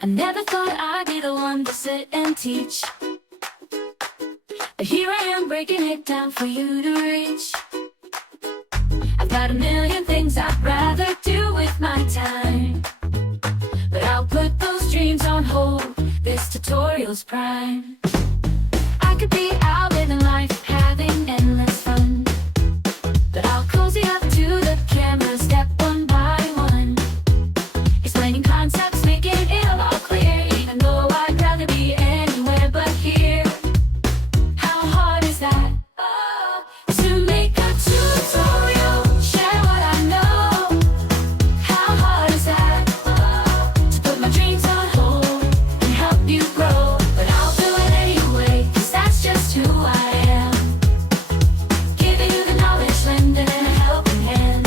I never thought I'd be the one to sit and teach, but here I am breaking it down for you to reach. I've got a million things I'd rather do with my time, but I'll put those dreams on hold. This tutorial's prime. I could be out living life, having endless fun, but I'll cozy up to the camera, step one by one, explaining concepts, making it all clear. Even though I'd rather be anywhere but here. How hard is that? Oh, to make a tutorial, share what I know. How hard is that? Oh, to put my dreams on hold and help you grow. But I'll do it anyway, 'cause that's just who I am. Giving you the knowledge, lending a helping hand.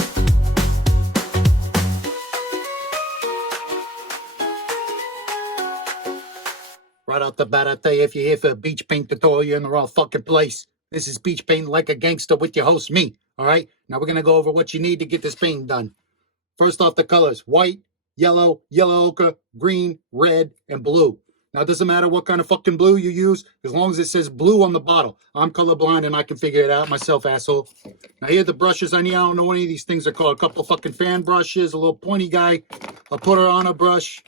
Right off the bat, I tell you, if you're here for a beach paint tutorial, you're in the wrong fucking place. This is Beach Paint Like a Gangster with your host, me. All right? Now we're going to go over what you need to get this painting done. First off, the colors: white, yellow, yellow ochre, green, red, and blue. Now, it doesn't matter what kind of fucking blue you use, as long as it says blue on the bottle. I'm colorblind and I can figure it out myself, asshole. Now, here are the brushes I need. I don't know what any of these things are called. A couple fucking fan brushes, a little pointy guy, a putter on a brush.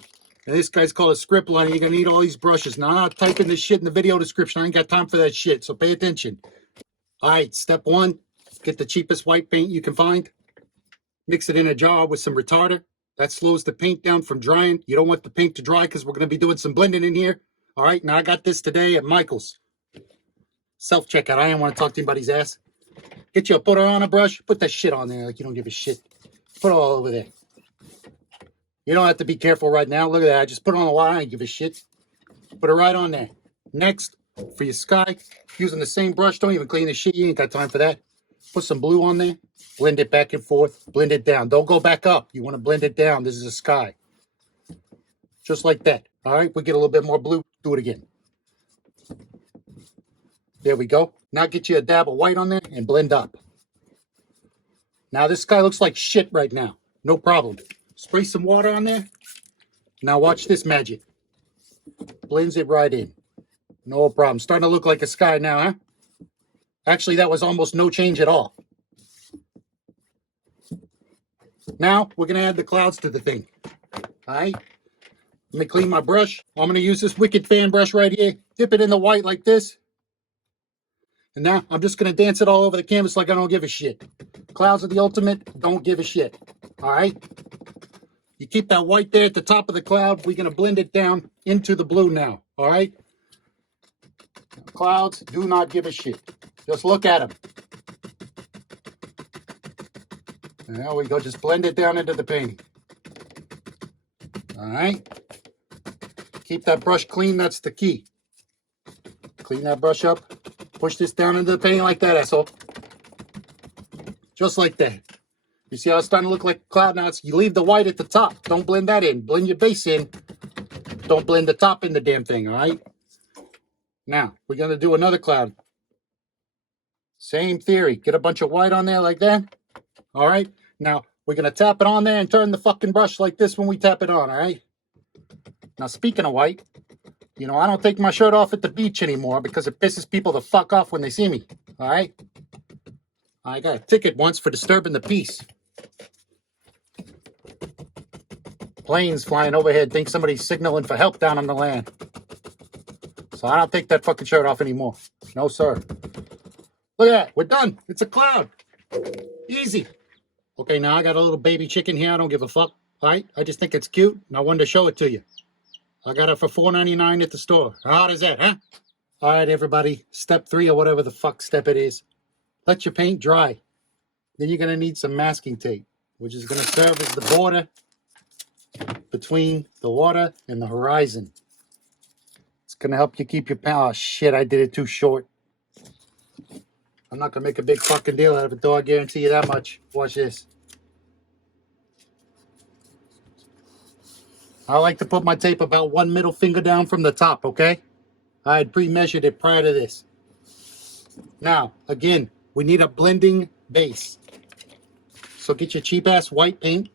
And this guy's called a script liner. You're going to need all these brushes. Now, I'm not typing this shit in the video description. I ain't got time for that shit, so pay attention. All right, step one, get the cheapest white paint you can find. Mix it in a jar with some retarder. That slows the paint down from drying. You don't want the paint to dry because we're going to be doing some blending in here. All right, now I got this today at Michael's. Self-checkout. I didn't want to talk to anybody's ass. Get you a putter on a brush. Put that shit on there like you don't give a shit. Put it all over there. You don't have to be careful right now. Look at that. I just put it on the line. I don't give a shit. Put it right on there. Next, for your sky, using the same brush. Don't even clean the shit. You ain't got time for that. Put some blue on there. Blend it back and forth. Blend it down. Don't go back up. You want to blend it down. This is a sky. Just like that. All right. We get a little bit more blue. Do it again. There we go. Now get you a dab of white on there and blend up. Now this sky looks like shit right now. No problem. Spray some water on there. Now watch this magic. Blends it right in. No problem. Starting to look like a sky now, huh? Actually, that was almost no change at all. Now, we're going to add the clouds to the thing. All right? Let me clean my brush. I'm going to use this Wicked fan brush right here. Dip it in the white like this. And now, I'm just going to dance it all over the canvas like I don't give a shit. Clouds are the ultimate. Don't give a shit. All right? You keep that white there at the top of the cloud. We're going to blend it down into the blue now. All right? Clouds do not give a shit. Just look at them. There we go. Just blend it down into the painting. All right. Keep that brush clean. That's the key. Clean that brush up. Push this down into the painting like that, asshole. Just like that. You see how it's starting to look like a cloud now? You leave the white at the top. Don't blend that in. Blend your base in. Don't blend the top in the damn thing, all right? Now, we're going to do another cloud. Same theory. Get a bunch of white on there like that. All right? Now, we're going to tap it on there and turn the fucking brush like this when we tap it on, all right? Now, speaking of white, you know, I don't take my shirt off at the beach anymore because it pisses people the fuck off when they see me, all right? I got a ticket once for disturbing the peace. Planes flying overhead think somebody's signaling for help down on the land. So I don't take that fucking shirt off anymore. No, sir. Look at that. We're done. It's a cloud. Easy. Okay, now I got a little baby chicken here. I don't give a fuck. All right? I just think it's cute, and I wanted to show it to you. I got it for $4.99 at the store. How hot is that, huh? All right, everybody. Step 3 or whatever the fuck step it is. Let your paint dry. Then you're going to need some masking tape, which is going to serve as the border between the water and the horizon. It's going to help you keep your paint. Oh, shit, I did it too short. I'm not going to make a big fucking deal out of it, though. I guarantee you that much. Watch this. I like to put my tape about 1 middle finger down from the top, okay? I had pre-measured it prior to this. Now, again, we need a blending base. So get your cheap-ass white paint.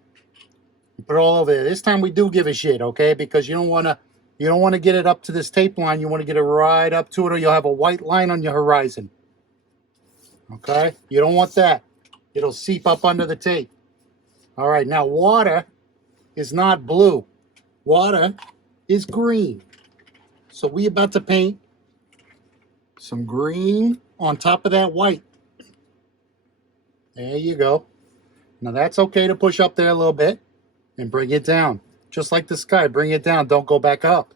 Put it all over there. This time we do give a shit, okay? Because you don't want to get it up to this tape line. You want to get it right up to it, or you'll have a white line on your horizon. Okay? You don't want that. It'll seep up under the tape. All right, now water is not blue. Water is green. So we about to paint some green on top of that white. There you go. Now that's okay to push up there a little bit and bring it down. Just like the sky, bring it down. Don't go back up.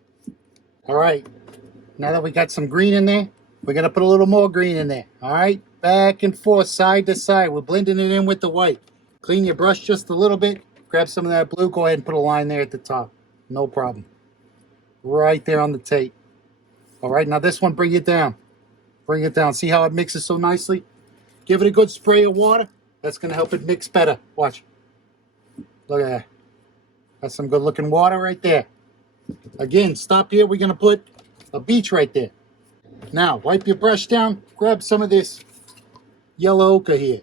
All right. Now that we got some green in there, we're going to put a little more green in there. All right. Back and forth, side to side. We're blending it in with the white. Clean your brush just a little bit. Grab some of that blue. Go ahead and put a line there at the top. No problem. Right there on the tape. All right. Now this one, bring it down. Bring it down. See how it mixes so nicely? Give it a good spray of water. That's going to help it mix better. Watch. Look at that. That's some good looking water right there. Again, stop here. We're going to put a beach right there. Now, wipe your brush down. Grab some of this yellow ochre here.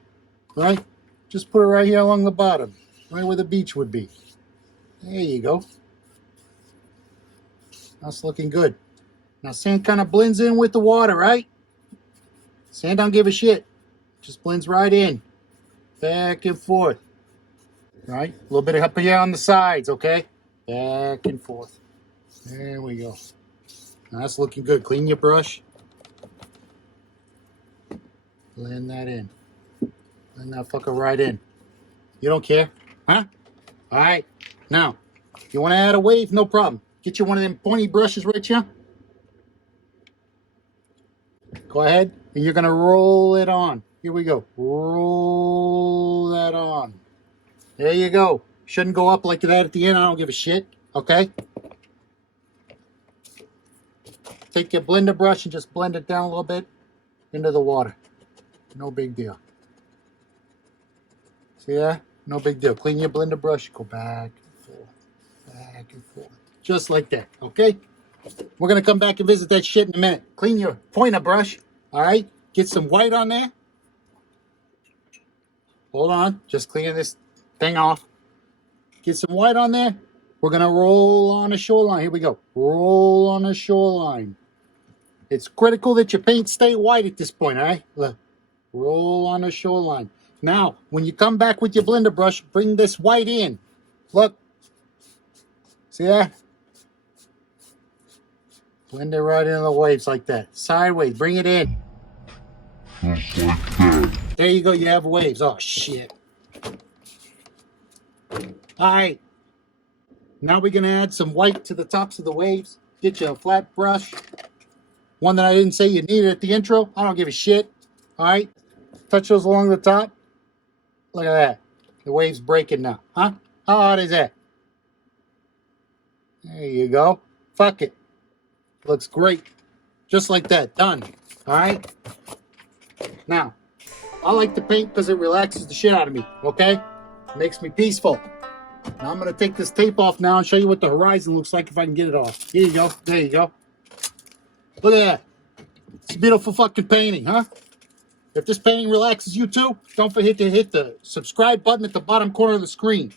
Right? Just put it right here along the bottom. Right where the beach would be. There you go. That's looking good. Now, sand kind of blends in with the water, right? Sand don't give a shit. Just blends right in. Back and forth. Right? A little bit of up here on the sides, okay? Back and forth. There we go. Now that's looking good. Clean your brush. Blend that in. Blend that fucker right in. You don't care? Huh? All right. Now, you want to add a wave? No problem. Get you one of them pointy brushes right here. Go ahead. And you're going to roll it on. Here we go. Roll that on. There you go. Shouldn't go up like that at the end. I don't give a shit. Okay? Take your blender brush and just blend it down a little bit into the water. No big deal. See that? No big deal. Clean your blender brush. Go back and forth. Back and forth. Just like that. Okay? We're going to come back and visit that shit in a minute. Clean your pointer brush. All right? Get some white on there. Hold on. Just cleaning this thing off. Get some white on there. We're going to roll on a shoreline. Here we go. Roll on a shoreline. It's critical that your paint stay white at this point, all right? Look. Roll on a shoreline. Now, when you come back with your blender brush, bring this white in. Look. See that? Blend it right into the waves like that. Sideways. Bring it in. Just like that. There you go. You have waves. Oh, shit. All right. Now we're going to add some white to the tops of the waves. Get you a flat brush. One that I didn't say you needed at the intro. I don't give a shit. All right. Touch those along the top. Look at that. The wave's breaking now. Huh? How hot is that? There you go. Fuck it. Looks great. Just like that. Done. All right. Now, I like to paint because it relaxes the shit out of me. Okay? Makes me peaceful. Now I'm going to take this tape off now and show you what the horizon looks like if I can get it off. Here you go. There you go. Look at that. It's a beautiful fucking painting, huh? If this painting relaxes you too, don't forget to hit the subscribe button at the bottom corner of the screen.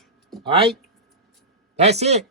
All right? That's it.